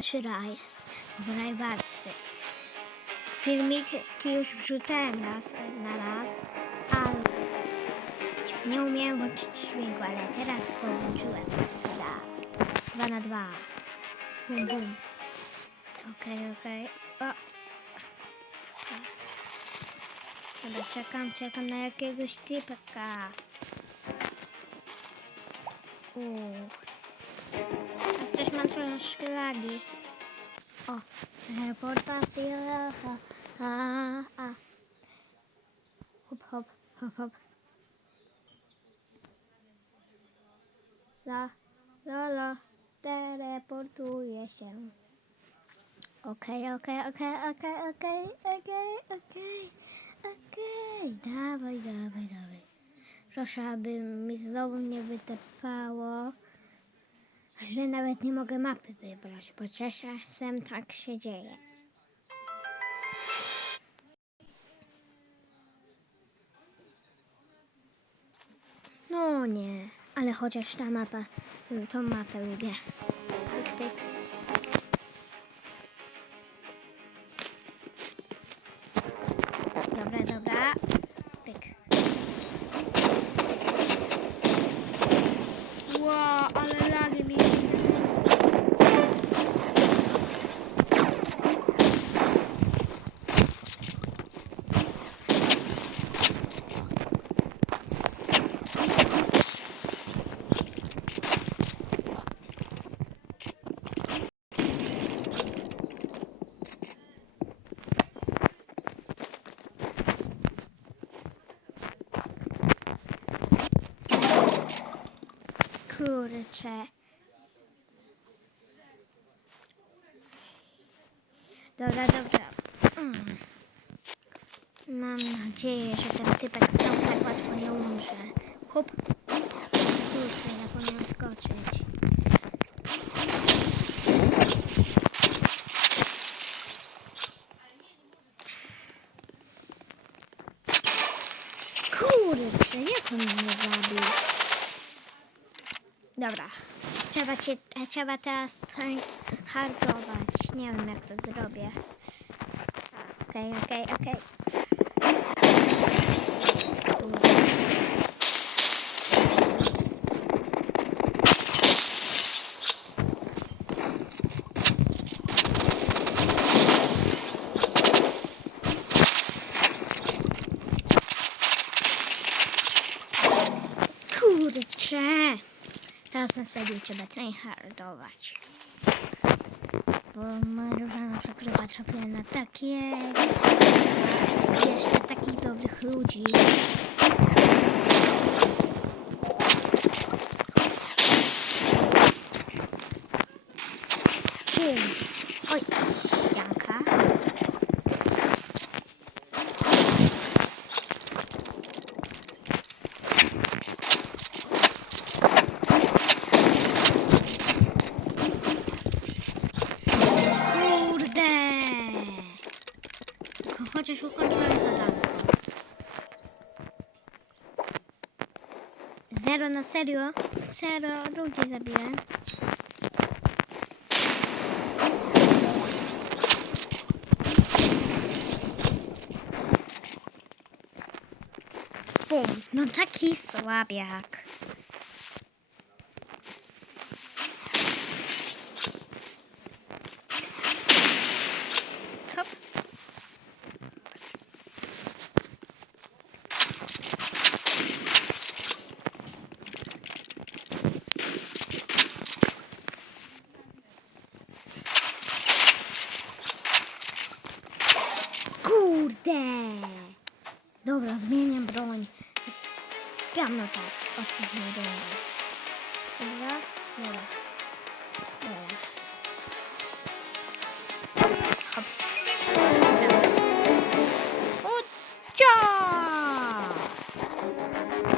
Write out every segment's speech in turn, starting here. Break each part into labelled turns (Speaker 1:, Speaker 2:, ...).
Speaker 1: Trzy raz w rajwarce. Filmiki już wrzucałem raz na raz, ale nie umiałem włączyć dźwięku, ale teraz go włączyłem. Dwa na dwa. Bum, bum. Okej, okej. O. Dobra, czekam, czekam na jakiegoś typka. Uch. A Coś mam troszkę lagi. O, teleportacja. Ha, ha, ha. Hop, hop, hop, hop. La, la, la. Teleportuje się. Okej, okej, okej, okej, okej, okej, okej, okej. Dawaj, dawaj, dawaj. Proszę, aby mi znowu nie wytepało, że nawet nie mogę mapy wybrać, bo czasem tak się dzieje. No nie, ale chociaż ta mapa, tą mapę lubię. Pyk, pyk. Dobra, dobra. Pyk. Ło, ale Kurczę. Dobra, dobra. Mm. Mam nadzieję, że ten typek znowu tak łatwo nie umrze. Hop. Kurczę, zapomniałem skoczyć. Kurczę, jak on mnie zabił? Dobra. Trzeba, cię, e, trzeba teraz hardować. Nie wiem, jak to zrobię. Okej, okej, okej. Kurczę. Na serio trzeba tryhardować. Bo moja różana przekrywa trafiła na takie jeszcze takich dobrych ludzi. Zero na serio? Zero ludzi zabiłem. Bum. No taki słabiak. Hop. Kurde! Dobra, zmieniam broń. Gram na tak, ostatnia runda. Dobra? Dobra. Dobra. Hop. Ucia!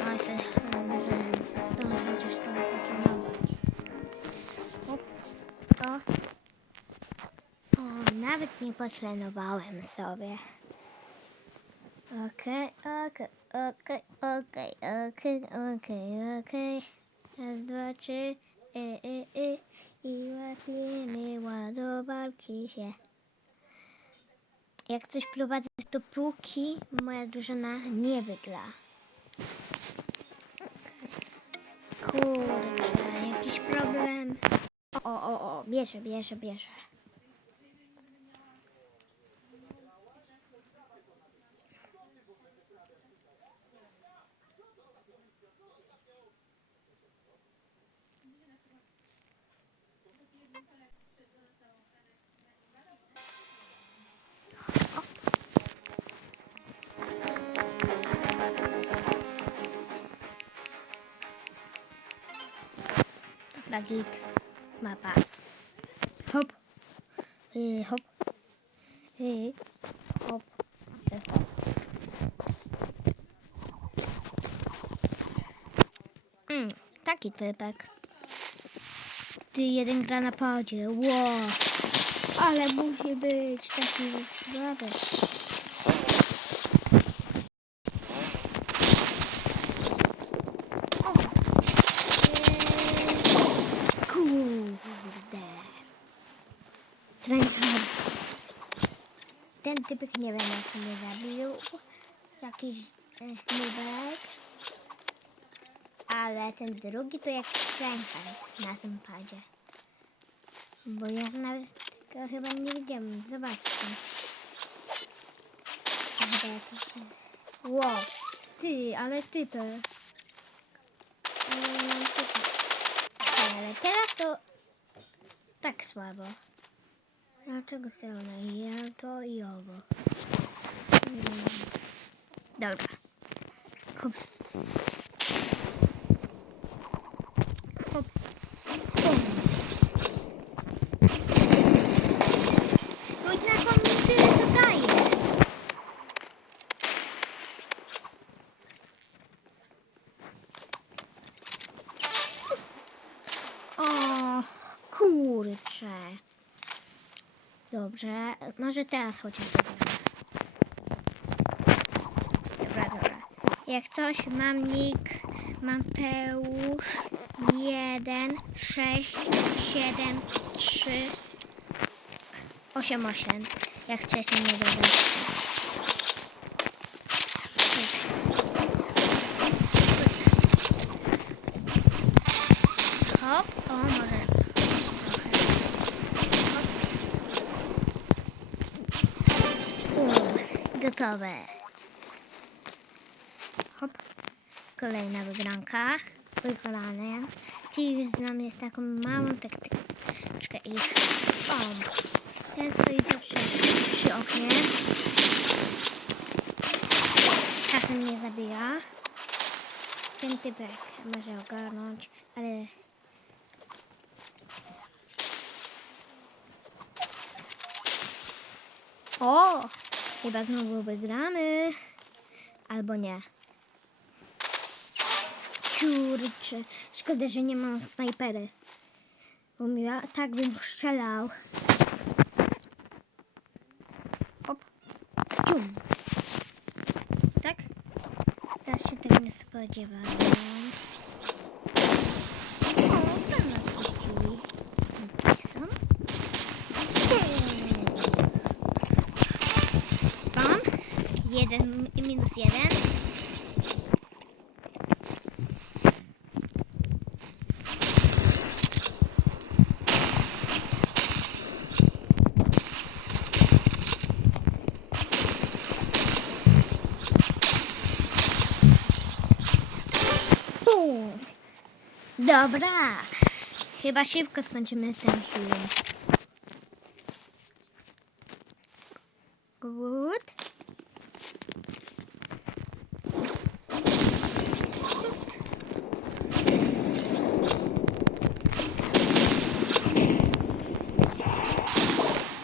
Speaker 1: No jeszcze może zdążę chociaż trochę potrenować. Hop. O. O, nawet nie potrenowałem sobie. Okej, okej, okej, okej, okej, okej, okej. Raz, dwa, trzy, e, e, e. I łapiemy nauczy się. Jak coś prowadzę, dopóki moja drużyna nie wygra. Kurczę, jakiś problem. O, o, o, bierze, bierze, bierze. Dobra, git. Mapa. Hop. Y, hop. Y, hop. Y, hop. Mm, taki typek. Ty jeden gra na padzie. Wow. Ale musi być taki prawy. Kurde. Tryhard. Ten typek nie wiem jak mnie zabił. Jakiś e, nubek. Ale ten drugi to jak Tryhard na tym padzie. Bo ja nawet chyba nie widziałem. Zobaczcie. Wow. Ty, ale typy. Typy. Ale teraz to tak słabo. Dlaczego strona? Ja to i owo. Mm. Dobra. Hop. Hop. Bum. Mój znakomity tyle zadaje. O, kurczę. Dobrze, może teraz chociaż. Dobra, dobra. Jak coś, mam nick Mateusz 1 6 7 3 8 8. Jak chcecie mnie dodać. Hop, o może. Gotowe. Hop. Kolejna wygranka. Wykonane. Czyli już znamy taką małą taktykę ich. Bom. Ten stoi zawsze przy oknie. Czasem mnie zabija. Ten typek może ogarnąć, ale O! Chyba znowu wygramy. Albo nie. Kurczę. Szkoda, że nie mam snajpery. Bo ja tak bym strzelał. Hop. Cium. Tak? Teraz się tego nie spodziewałem. O, tam nas puścili. Gdzie są? Hmm. Bam. Jeden, minus jeden. Dobra. Chyba szybko skończymy ten film. Good.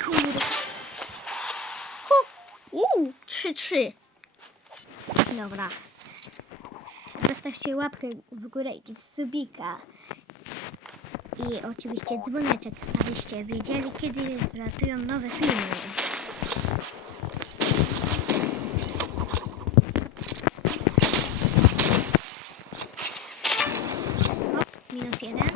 Speaker 1: Kurde. Hu. Uuu, trzy, trzy. Dobra. Zostawcie łapkę w górę i subika. I oczywiście dzwoneczek, abyście wiedzieli, kiedy wlatują nowe filmy. Hop, minus jeden.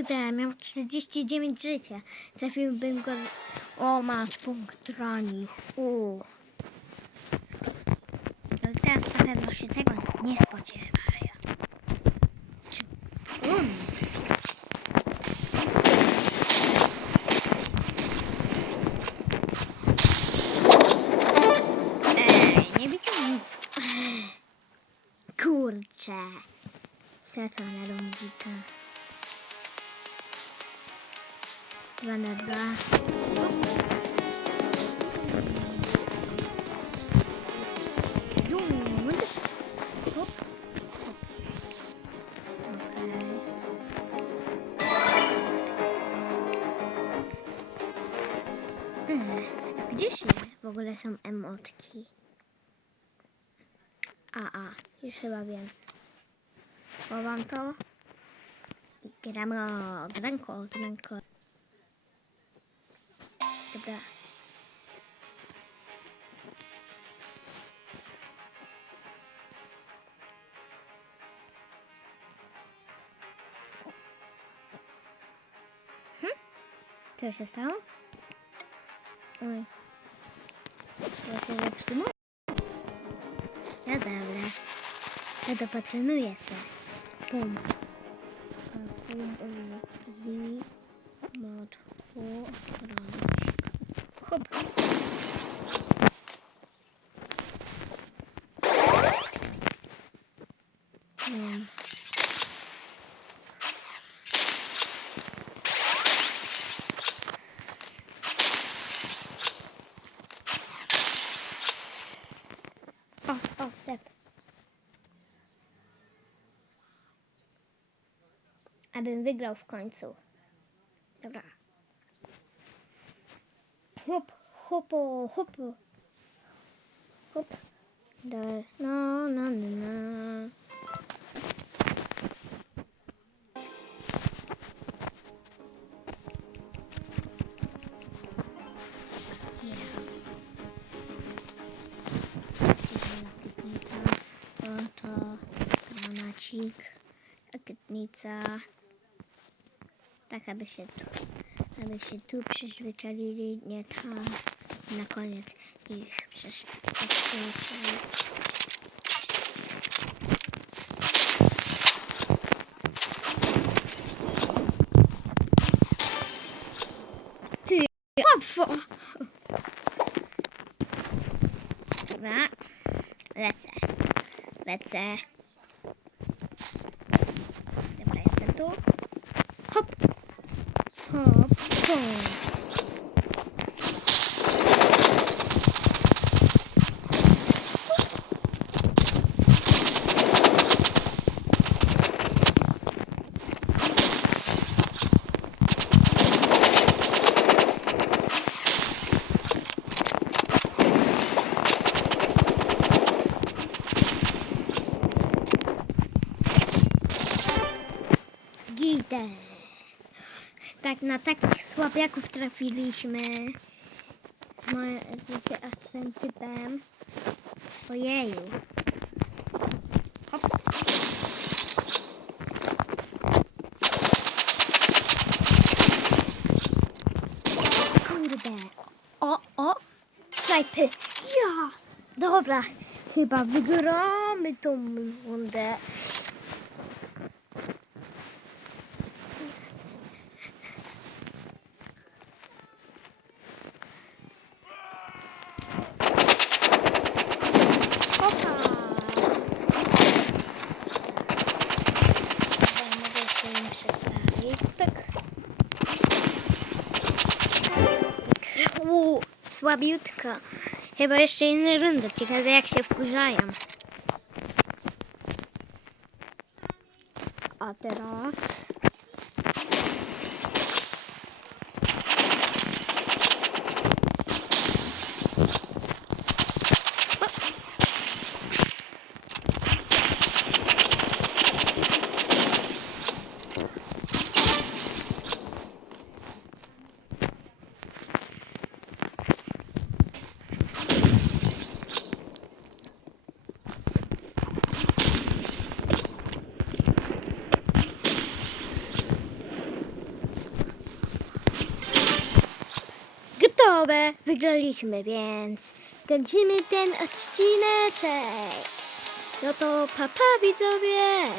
Speaker 1: Kurde, miał 39 życia. Trafiłbym go... z- O, masz punkt rani. U. Ale teraz na pewno się tego nie spodziewają. Czy nie widziałem. Kurczę. Serca na lądzika. Dwa na dwa. Gdzież je w ogóle są emotki? A, a, już chyba wiem. Chowam to. I gramy o granko, granko. Co się stało? Oj. Ja się zepsuło? No dobra. No to potrenuję się. Pum. A Pum, O, o, tep. Abym wygrał w końcu. Dobra. Hop, hopo, hopo. Hop. Dalej. No, no, no, no. Rakietnica. Tak, aby się tu, aby się tu przyzwyczaili, nie tam. Na koniec ich przyzwyczaili. Ty, łatwo! Dobra, lecę. Lecę. Hop. Hop, hop. Na takich słabiaków trafiliśmy. Z, moim, z tym typem. Ojeju. Hop. Kurde. O, o. Snajpy. Ja. Dobra. Chyba wygramy tą rundę. Opa! Dobra, mogę się im przestawić. Pyk. Pyk. Uuu, słabiutka. Chyba jeszcze inne rundy. Ciekawe jak się wkurzają. A teraz... wygraliśmy, więc kończymy ten odcineczek. No to papa widzowie!